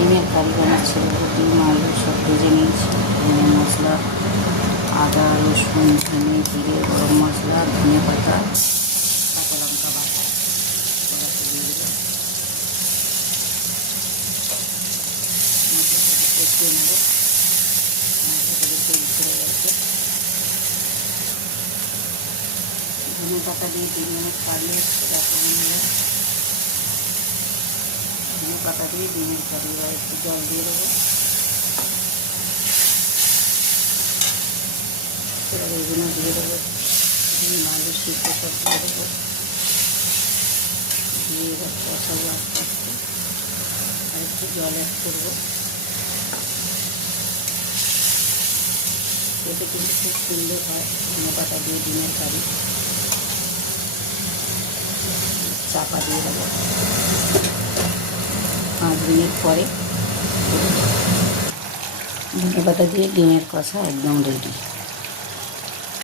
ডিমের কারি বানাচ্ছি। ডিম আলু সব ভেজে নিয়েছি। মশলা আদা রসুন ধনে জিরে গরম মশলা ধনে পাতা কাঁচা লঙ্কা বাটা ওটাকে দিয়ে দেবো। মশলাটাকে কষিয়ে নেবো। মশলাটাকে তেল ছেড়ে গেছে। ধনে পাতা দিয়ে 3 মিনিট কারিয়ে ধনে পাতা দিয়ে ডিমের কারি। এবার একটু জল দিয়ে দেবো। এবার এগুলো দিয়ে দেবো। ডিম আলু সিদ্ধ সব দিয়ে দেবো। দিয়ে এবার কষাবো আস্তে আস্তে। আর একটু জল অ্যাড করবো। এতে কিন্তু খুব সুন্দর হয় ধনে পাতা দিয়ে ডিমের কারি। চাপা দিয়ে দেবো। 5 মিনিট পরে ধনে পাতা দিয়ে ডিমের কষা একদম রেডি।